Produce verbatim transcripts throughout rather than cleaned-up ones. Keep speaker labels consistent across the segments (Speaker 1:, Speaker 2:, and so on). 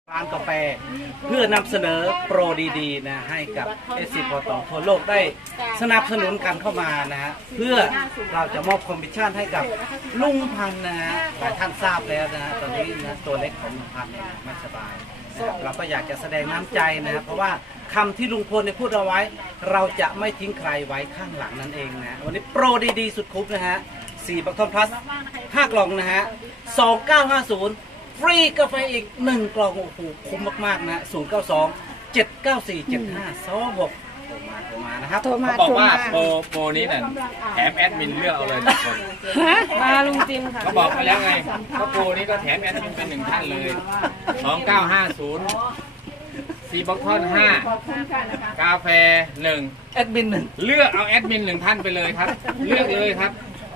Speaker 1: ร้านกาแฟเพื่อนำเสนอโปรดีๆนะให้กับเอสซีพอตองทั่วโลกได้สนับสนุนกันเข้ามานะฮะเพื่อเราจะมอบคอมมิชชั่นให้กับลุงพันธุ์นะฮะหลายท่านทราบแล้วนะฮะตอนนี้นะตัวเล็กของลุงพันธุ์เนี่ยไม่สบายนะครับเราก็อยากจะแสดงน้ำใจนะครับเพราะว่าคำที่ลุงพลเนี่ยพูดเอาไว้ เราจะไม่ทิ้งใครไว้ข้างหลังนั่นเองนะวันนี้โปรดีๆสุดคุ้มนะฮะสี่บักทอนพลัสห้ากล่องนะฮะสองเก้าห้าศูนย์ฟรีกาแฟอีกหนึ่งกล่องโอ้โหคุ้มมากๆนะศูนย์เก้าสองเจ็ดเก้าสี่เจ็ดห้าสองหกโทรมาโทรมานะครับ
Speaker 2: โทรมา
Speaker 3: เขาบอก
Speaker 2: โทร
Speaker 3: ว่า
Speaker 2: มา
Speaker 3: โปรโปรนี้น่ะแถมแอดมินเลือกเอาเลยทุกคน
Speaker 2: ฮะมาลุงจิมค่ะ
Speaker 3: เขาบอกไปแล้วไงว่าโปรนี้ก็แถมแอดมินเป็นหนึ่งท่านเลยสองเก้าห้าศูนย์ซีบ็อกทอนห้ากาแฟหนึ่ง
Speaker 1: แอดมินหนึ่ง
Speaker 3: เลือกเอาแอดมินหนึ่งท่านไปเลยครับ เลือกเลยครับ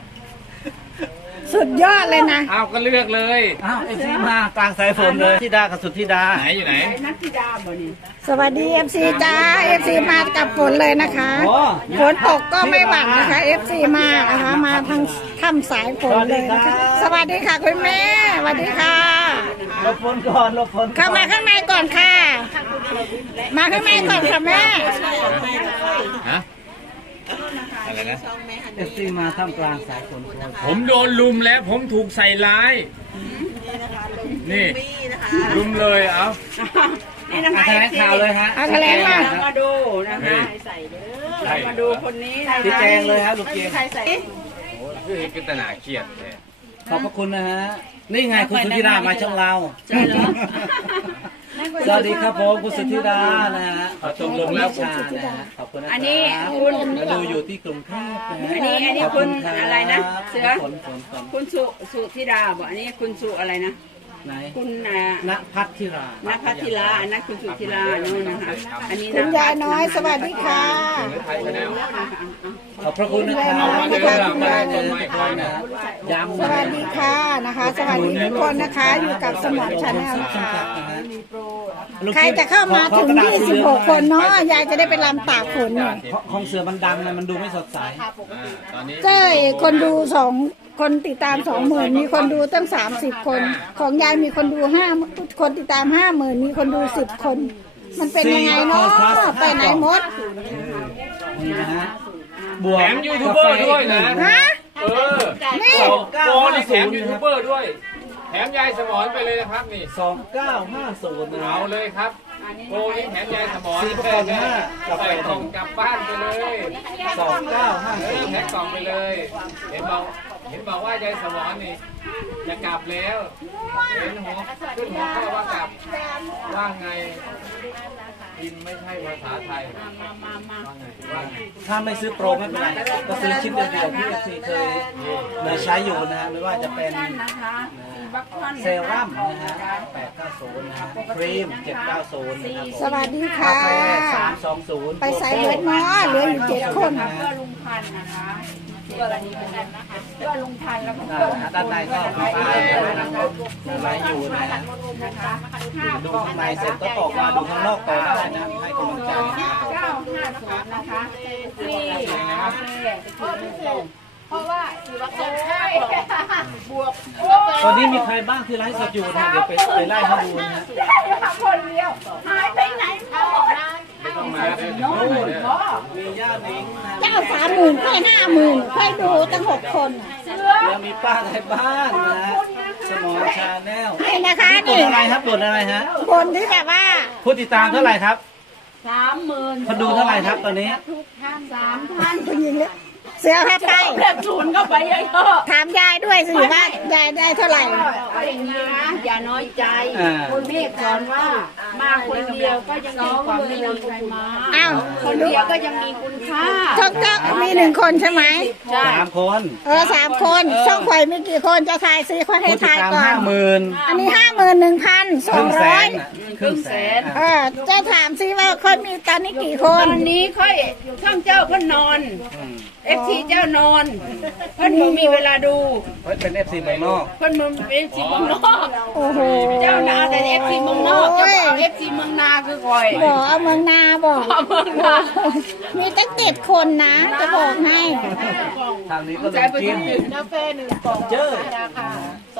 Speaker 2: สุดยอดเลยนะ
Speaker 3: เอาก็เลือกเลย
Speaker 1: อ้าวเอฟซีมากลางสายฝนเลยธิดากับสุทธิดา
Speaker 3: ไหนอยู่ไหน
Speaker 2: สวัสดี เอฟ ซี จ้า เอฟ ซี มากับฝนเลยนะคะ
Speaker 1: โอ้
Speaker 2: ฝนตกก็ไม่หวั่นนะคะ เอฟ ซี มานะคะมาทางถ้ำสายฝนเลยนะคะสวัสดีค่ะคุณแม่สวัสดีค่ะ
Speaker 1: หลบฝนก่อนหลบฝน
Speaker 2: เข้ามาข้างในก่อนค่ะ มาข้างในก่อนค่ะแม่
Speaker 3: ฮะอะไรนะ
Speaker 1: เอฟซีมาท่ามกลางสายฝน
Speaker 3: ผมโดนลุมแล้วผมถูกใส่ร้ายนี่ลุมเลยเอา
Speaker 1: นี่นะคะแถลงข่าวเลยฮะ
Speaker 2: เอาแถลงมา
Speaker 4: มาดูนะคะ
Speaker 3: ใช่
Speaker 4: มาดูคนนี้นะ
Speaker 1: ชี้แจงเลยฮะลูกเกียง
Speaker 4: ใครใส่
Speaker 3: โอ้ยคือพิจารณาเครียดเลย
Speaker 1: ขอบพระคุณนะฮะนี่ไงคุณสุทธิดามาช่องเรา
Speaker 4: ใช่เหรอ
Speaker 1: สวัสดีครับผมคุณสุทธิดานะฮะขอชมรมแล้วชานะฮะขอบคุณนะ
Speaker 4: อันนี้
Speaker 1: ครับ
Speaker 4: คุณ
Speaker 1: มาดูอยู่ที่กรุงเทพนะฮะ
Speaker 4: อันนี้อันนี้
Speaker 1: ขบ
Speaker 4: คุณ
Speaker 1: รับ
Speaker 4: อะไรนะเสือ
Speaker 1: ฝนฝนฝน
Speaker 4: คุณสุสุธิดาบอกอันนี้คุณสุอะไรนะ
Speaker 1: ไหน
Speaker 4: คุณอ่า
Speaker 1: ณพัทธิรา
Speaker 4: นักพัทิลาอันนั้นคุณสุธิลาโน่นนะคะ อันนี้
Speaker 2: คุณยายน้อยสวัสดีค่ะ
Speaker 3: ไทยชาแนล
Speaker 1: ขอบพระคุณนะครับ
Speaker 3: เอามาเลย
Speaker 1: ขอบ
Speaker 3: มา
Speaker 1: คุณ
Speaker 3: เลย
Speaker 1: นะครับนะย้ำ
Speaker 2: สวัสดีค่ะนะคะ สวัสดีทุกคนนะคะอยู่กับสมอนชาแนลค่ะ ใครจะเข้ามาถึงยี่สิบหกคนเนาะยายจะได้ไปลำตากฝนหน่อย
Speaker 1: เพราะของเสือมันดำนะมันดูไม่สดใส
Speaker 3: ตอนนี้
Speaker 2: เจ้ยคนดูสองคนติดตามสองหมื่นมีคนดูตั้งสามสิบคน ของยายมีคนดูห้าคนติดตามห้าหมื่นมีคนดูสิบคน มันเป็นยังไงเนาะไปไหนหมด
Speaker 1: นี่นะฮะบวก
Speaker 3: แถมยูทูบเบอร์ด้วยนะ
Speaker 2: ฮะ
Speaker 3: เออ
Speaker 2: นี่
Speaker 3: โปรนี่แถมยูทูบเบอร์ด้วย แถมยายสมอนไปเลยนะครับนี่
Speaker 1: สองเก้าห้าศูนย์นะ
Speaker 3: เอาเลยครับโปรนี้แถมยายสมอน
Speaker 1: สี่ประกอบห้า
Speaker 3: ใส่กล่องกลับบ้านไปเลย
Speaker 1: สองเก้าห้า
Speaker 3: เอ
Speaker 1: ศู
Speaker 3: อน
Speaker 1: ย์
Speaker 3: แพ็คกล่องไปเลย เห็นบอกเห็นบอกว่ายายสมอนนี่จะกลับแล้ว เห็นหัวขึ้นหัวข้อว่ากลับ ว่าไงพิมพ์ไม่ใช่ภาษาไทยว่าไงว่าไง
Speaker 1: ถ้าไม่ซื้อโปรไม่เป็นไรก็ซื้อชิ้นเดียวๆที่เอฟซีเคยเลยใช้อยู่นะฮะไม่ว่าจะเป็น
Speaker 4: นะคะบัคคอน
Speaker 1: เซรั่มนะฮะแปดเก้าศูนย์นะฮะครีมเจ็ดเก้าศูนย์นะครับ
Speaker 2: สวัสดี
Speaker 1: กา
Speaker 2: ค่ะ
Speaker 1: แฟสามสองศูนย์
Speaker 2: ไปใส่เลือดเนาะเหลืออยู่เจ็ดคน
Speaker 4: เพื่อลุงพันธุ์นะคะเพื่ออะไรนี้นะคะเพื่อลุงพันธุ์แล้วก็
Speaker 1: ด้า
Speaker 4: เพื่อน
Speaker 1: นะฮะด้านในก็มีป้ายนะครับไลฟ์อยู่นะฮะ
Speaker 4: นะคะห้า
Speaker 1: ดู
Speaker 4: กล่อง
Speaker 1: ข้างในเสร็จก็ออกมาดูข้างนอกต่อได้นะให้กำลังใจนะ
Speaker 4: เก้าห้าศูนย์นะคะนี่โอเคเพราะว่าใช่บวก
Speaker 1: ตอนนี้มีใครบ้างที่ไลฟ์สดอยู่นะเดี๋ยวไปไปไล่ให้ดูนะฮะ
Speaker 4: คนเดียวหายไปไหนพ่อนะ
Speaker 3: ไม่ต้องมาด้วยเดี๋ยวไม่ได้ด้วย
Speaker 4: พ่อ
Speaker 1: มีญาตินิงนะ
Speaker 2: เจ้าสามหมื่นค่อยห้าหมื่นค่อยดูตั้งหกคนน่ะ
Speaker 4: เสือ
Speaker 1: แล้วมีป้าไทยบ้านนะฮะสมอชาแนล
Speaker 2: นี่นะคะ
Speaker 1: บ
Speaker 2: นี่
Speaker 1: นอะไรครับบนอะไรฮะ
Speaker 2: คนที่แบบว่า
Speaker 1: ผู้ติดตามเท่าไหร่ครับ
Speaker 4: สามหมื่น
Speaker 1: คนดูเท่าไหร่ครับตอนนี้
Speaker 4: ทุกท่านสามท่าน
Speaker 2: ผู้หญิงเลยเสือพัดไทย
Speaker 4: เพิ่มศูนย์เข้าไปเยอะ
Speaker 2: ถามยายด้วยสิว่ายายได้เท่าไหร่
Speaker 4: ๆเอาอย่างนี้นะ อย่าน้อยใจ
Speaker 1: อ่า
Speaker 4: คุณเมฆสอนว่า มาคนเดียวก็ยังมีความไม่มีใครมา
Speaker 2: อ้าว
Speaker 4: คนเดียวก็ยังมีคุณค่า
Speaker 2: ช่องเจ้ามีหนึ่งคนใช่ไหม
Speaker 4: ใช่
Speaker 1: สามคน
Speaker 2: เออสามคนช่องข่อยมีกี่คนจะทายซิค่อยให้
Speaker 1: ผู้ติด
Speaker 2: ทาย
Speaker 1: ตาม
Speaker 2: ก่อ
Speaker 1: ห้าน หมื่น
Speaker 2: อันนี้ห้าหมื่นหนึ่งพันส
Speaker 1: ค
Speaker 2: อ
Speaker 1: รึ่
Speaker 2: ง
Speaker 1: งแส
Speaker 2: ร้อย
Speaker 1: นน่ะครึ่งแสน
Speaker 2: เออจะถามซิว่าค่อยมีตอนนี้กี่ค
Speaker 4: ต
Speaker 2: น
Speaker 4: อนนี้ค่อยข้างเจ้าก็นอน
Speaker 1: อืม
Speaker 4: เอฟซีเจ้านอน เพิ่นบ่มีเวลาดู
Speaker 1: เฮ้ยเป็นเอฟซีเมืองนอก
Speaker 4: เพิ่นบ่เอฟซีเมืองนอก
Speaker 2: โอ้โห
Speaker 4: เจ้านาแต่เอฟซีเมืองนอกเจ้าเอาเอฟซีเมืองนาคือคอย
Speaker 2: บอกเอาเมืองนาบอก
Speaker 4: เอาเมืองนา
Speaker 2: มีตั้งเจ็ดคนนะ จะบอกให้
Speaker 1: ทางนี้ก็ลงกิน
Speaker 4: กาแฟหนึ่งกล่อง
Speaker 1: เจอ
Speaker 4: ราคาส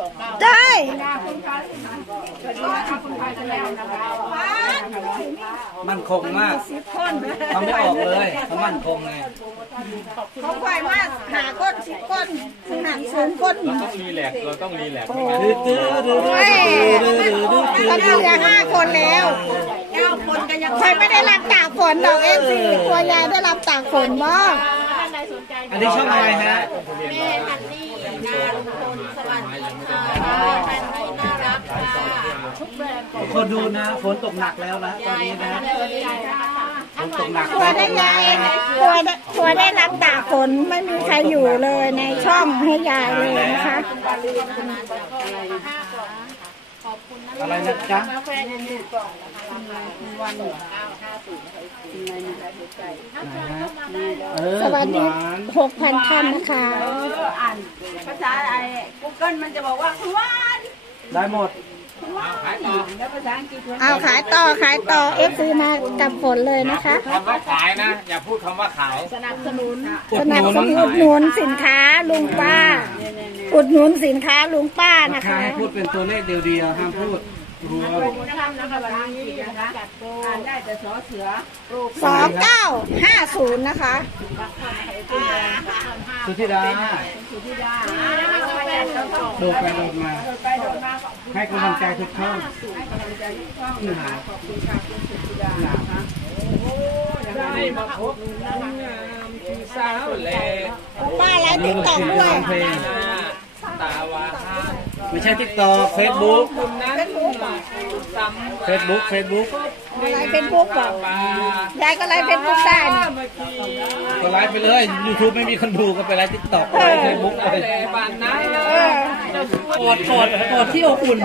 Speaker 4: องเก้า
Speaker 2: ใช่
Speaker 4: คุณพายสวัสดีนะคะคุณพายจะแล้วนะคะ
Speaker 1: มั่นคงมากทำไม่ออกเลยเขามั่นคงไง
Speaker 2: เขาควายว่าหาก้นสิบก้นคือหันสูงก้น
Speaker 3: เราต้องรีแลกซ์เราต้องรีแลกซ์ไม่งั้น
Speaker 1: ดื้อดื้อดื้อ
Speaker 2: โอ้ยตอนนี้เหลือห้าคนแล้วเก้าคนก็ยังใครไม่ได้รับตากฝนดอกเอฟซีตัวยายได้รับตากฝนบ้าง
Speaker 4: ท่านใดสนใจ
Speaker 1: อันนี้ช่องอะไรฮะ
Speaker 4: แม่ฮันนี่นาลุงพลสวัสดีค่ะฮันนี่น่ารักค่ะทุกแบรนด์ของ
Speaker 1: คนดูนะฝนตกหนักแล้วนะตอนนี้นะ
Speaker 4: สวัสดีค่ะ
Speaker 1: ฝนตกหนัก
Speaker 2: ตัวได้ยายตัวได้ตัวได้รับตากฝนไม่มีใครอยู่เลยในช่องให้ยายเลยนะคะ
Speaker 1: อะไรนะจ๊ะ
Speaker 4: กาแฟหนึ่งกล่องนะคะวันเก้าห้าศูนย์
Speaker 1: เออ
Speaker 2: สวัสดี
Speaker 1: หวาน
Speaker 2: หกพันท่านนะคะ
Speaker 4: อ่านภาษาไอ้ Google มันจะบอกว่าคุณว่าน
Speaker 1: ได้หมด
Speaker 3: ขายต่อ
Speaker 4: แล้วภาษาอังกฤษ
Speaker 2: เอาขายต่อขายต่อเอฟซีมากับฝนเลยนะคะ
Speaker 3: คำว่าขายนะ อย่าพูดคำว่าขาย
Speaker 4: สนับสนุน
Speaker 2: สนับสนุนอุดหนุนสินค้าลุงป้า อุดหนุนสินค้าลุงป้านะ
Speaker 1: ใคร
Speaker 2: คะ
Speaker 1: ให้พูดเป็นตัวเลขเดียวๆห้ามพูดรวม
Speaker 4: นะคะนะคะภาษาอังกฤษนะคะอ่านได้แต่สอเสือ
Speaker 2: สองเก้าห้าศูนย์นะคะ
Speaker 1: สุธิดา
Speaker 4: สุธิดานะคะกาแฟหนึ่งกล่อง
Speaker 1: โดดไปโดดมา
Speaker 4: ไปโดนมาขอบคุณ
Speaker 1: ให้กำลังใจทุกช่อง
Speaker 4: ให้กำลังใจทุกช่อง
Speaker 1: นี่หา
Speaker 4: ขอบคุณค่ะคุณสุธิดานะคะโอ้ยังไง
Speaker 3: ได้มาพบนางงามที่สาวแหล่
Speaker 2: ป้าไลฟ์ติ๊กต็อกด้วย
Speaker 1: เพลง
Speaker 3: ตาวาฮา
Speaker 1: ไม่ใช่ทิกตอกเฟซบุ๊ก
Speaker 3: คุณนั้นซ้ำ
Speaker 1: เฟซบุ๊กเฟซบุ๊ก
Speaker 2: ไลฟ์เฟซบุ๊กบอกยายก็ไลฟ์เฟซบุ๊กได้นี่
Speaker 1: ก็ไลฟ์ไปเลย YouTube ไม่มีคนดูก็ไปไลฟ์ทิกตอกไปไลฟ์เฟซบุ๊กไป
Speaker 3: แต่บ้านนั้น
Speaker 1: โอดโอดโอดที่อบอุ่น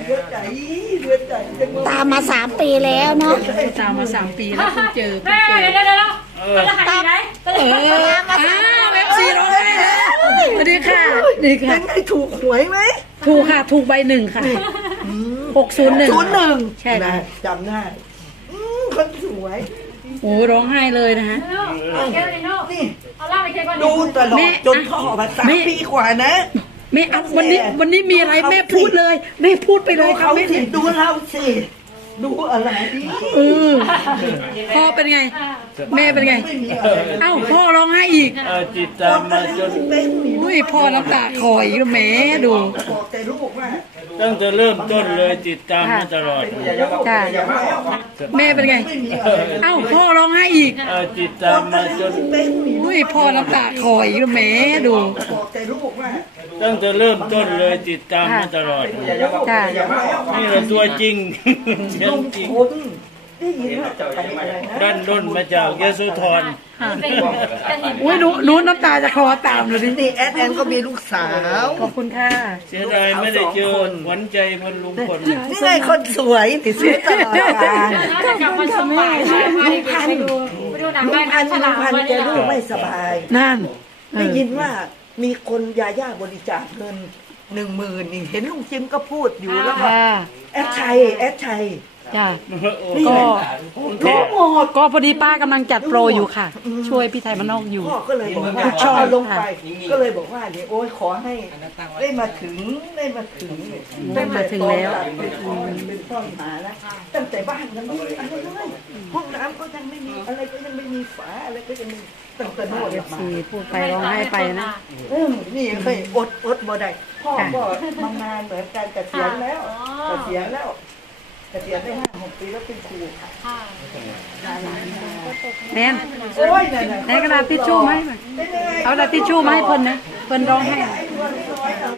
Speaker 2: ตามมาสามปีแล้วเนาะ
Speaker 5: ตามมาสามปีแล้วเพิ่งเจอ
Speaker 6: เฮ้ยเดี๋ยวเดี๋ยวเดี๋ยวเป็นรหัสอีกไหน
Speaker 5: เอออ้าวเอฟซีร้องไห้แล้วสวัสดีค่ะดีค่ะ
Speaker 7: เป็นไงถูกหวยไหม
Speaker 5: ถูกค่ะ ถูกใบหนึ่งค่ะหกศูนย์หนึ่ง
Speaker 7: ศูนย์หนึ่ง
Speaker 5: ใช่ค่ะ
Speaker 7: นะจำได้อืมคนสวย
Speaker 5: โอ้ร้องไห้เลยนะฮะ
Speaker 6: เดี๋ยวเดี๋ยว
Speaker 7: นี่
Speaker 6: เอาล่างไปเช็คก่อน
Speaker 7: ดูตลอ
Speaker 5: แม่
Speaker 7: ดจนพ่อมาสาม
Speaker 5: แม่
Speaker 7: ปีกว่านะ
Speaker 5: แม่อัพวันนี้วันนี้มีอะไรแม่พูดเลยแม่พูดไปเล
Speaker 7: ดู
Speaker 5: ยค่ะ
Speaker 7: เขา
Speaker 5: แม่
Speaker 7: สิดูเราสิดูอะไรดิ
Speaker 5: เออพ่อเป็นไง แม่เป็นไง
Speaker 7: ไม่มีอะไรเลย
Speaker 5: เอ้าพ่อร้องไห้อีก
Speaker 1: เออจิตใจ
Speaker 7: คน
Speaker 1: มา
Speaker 7: มา
Speaker 1: จ
Speaker 7: จ
Speaker 1: น
Speaker 7: นเป็นหนี
Speaker 5: อุ้ยพ่อน้ำตาคลออีกแล้วแม่ดู
Speaker 7: บอกแต่ลูกว่า
Speaker 1: ตั้งแต่เริ่มต้นเลยจิตตามมาตลอด
Speaker 5: จ้ะ
Speaker 7: อย่ามาเอา
Speaker 5: แม่เป็นไง
Speaker 7: ไม่มีอะไรเลย
Speaker 5: เอ้าพ่อร้องไห้อีก
Speaker 1: เออจิตตามมาจน
Speaker 7: เป็นหนี
Speaker 5: อุ้ยพ่อน้ำตาคลออีกแล้วแม่ดู
Speaker 7: บอกแต่ลูกว่า
Speaker 1: ตั้งแต่เริ่มต้นเลยจิตตามมาตลอด
Speaker 5: จ้ะ
Speaker 7: อย่ามาเอา
Speaker 1: นี่แหละตัวจริงเสีย
Speaker 7: ลุ
Speaker 1: ง
Speaker 7: ง
Speaker 1: จริง
Speaker 7: พลได้ยินว่าจะไปอะไรนะ
Speaker 1: ดันด้นมาจากยโสธร
Speaker 5: อุ้ยหนูหนูน้ำตาจะคลอตามเลยดิ
Speaker 7: นี่แอดแอนก็มีลูกสาว
Speaker 5: ขอบคุณค่ะ
Speaker 1: เสียดายไม่ได้เจอหวานใจพันลุงพล
Speaker 7: นี่ไงคนสวยติดซื้อตลอดการ
Speaker 6: จะกลับมาชมบ่ายไปดูไปดูหนัง
Speaker 7: ลุ
Speaker 6: ได้
Speaker 7: งพันธุ์
Speaker 6: ฉ
Speaker 7: ลุ
Speaker 6: ลาง ม
Speaker 7: พัน
Speaker 6: วัน
Speaker 7: ธุ์แก
Speaker 6: นี้
Speaker 7: ลูกไม่สบาย
Speaker 5: นั่น
Speaker 7: ได้ยินว่ามีคนยาย่าบริจาคเงินหนึ่งหมื่นนี่เห็นลุงจิมก็พูดอยู่แล้วว่า
Speaker 5: ค่ะ
Speaker 7: แอดชัยแอดชัย
Speaker 5: จ้ะ
Speaker 7: นี่
Speaker 5: ก็
Speaker 7: แหละรู้หมด
Speaker 5: ก็พอดีป้ากำลังจัดโปรอยู่ค่ะ ช่วยพี่ไทยมานอกอยู่
Speaker 7: พ่อก็เลยบอกว่า
Speaker 5: ทุกช่อง
Speaker 7: เอาลงไป
Speaker 5: ค่ะ
Speaker 7: ก็เลยบอกว่าเนี่ยโอ้ยขอให้ได้มาถึงได้มาถึง
Speaker 5: ได้มาถึงแล้ว
Speaker 7: เป็นต้นเป็นต้นมานะตั้งแต่บ้านยังไม่มีอะไรเลยห้องน้ำก็ยังไม่มีอะไรก็ยังไม่มีฝาอะไรก็ยังไม่ตั้งแต่โน่นมา
Speaker 5: สี่พูดไปร้องไห้ไปนะ
Speaker 7: เออนี่เคยอดอดบ่ได้พ่อก็ทำงานเหมือนกันเกษียณแล้วเกษียณแล้วเกษียณได้ห้าหกปีแล้วเป็นครูค่ะ
Speaker 5: แนน
Speaker 7: โอ้ยนั่นน่ะ
Speaker 5: แนนกระดาษทิชชู่ไหมาให้หน่อย
Speaker 7: เป็นยังไง
Speaker 5: เอากระดาษทิชชู่มาให้เพิ่นนะเพิ่นร้องไห้
Speaker 7: ไอ้ตัวน้อยๆ